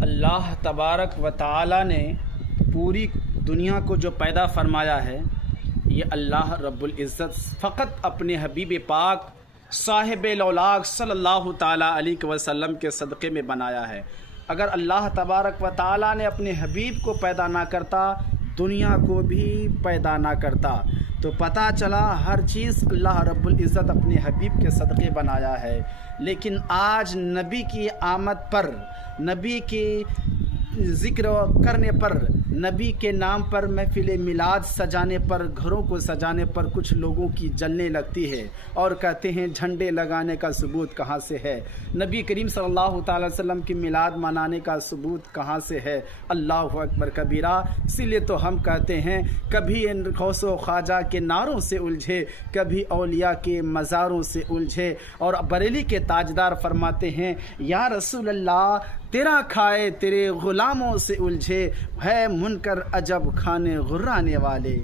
اللہ تبارک و تعالی نے پوری دنیا کو جو پیدا فرمایا ہے، یہ اللہ رب العزت فقط اپنے حبیب پاک صاحب لولاق صلی اللہ تعالیٰ علیہ وسلم کے صدقے میں بنایا ہے۔ اگر اللہ تبارک و تعالیٰ نے اپنے حبیب کو پیدا نہ کرتا، دنیا کو بھی پیدا نہ کرتا، تو پتہ چلا ہر چیز اللہ رب العزت اپنے حبیب کے صدقے بنایا ہے۔ لیکن آج نبی کی آمد پر، نبی کی ذکر کرنے پر، نبی کے نام پر محفل میلاد سجانے پر، گھروں کو سجانے پر کچھ لوگوں کی جلنے لگتی ہے اور کہتے ہیں جھنڈے لگانے کا ثبوت کہاں سے ہے؟ نبی کریم صلی اللہ تعالی وسلم کی میلاد منانے کا ثبوت کہاں سے ہے؟ اللہ اکبر کبیرہ۔ اسی لیے تو ہم کہتے ہیں کبھی ان غوث و خواجہ کے نعروں سے الجھے، کبھی اولیاء کے مزاروں سے الجھے۔ اور بریلی کے تاجدار فرماتے ہیں یا رسول اللہ تیرا کھائے تیرے غلاموں سے الجھے، ہے منکر عجب کھانے غرانے والے۔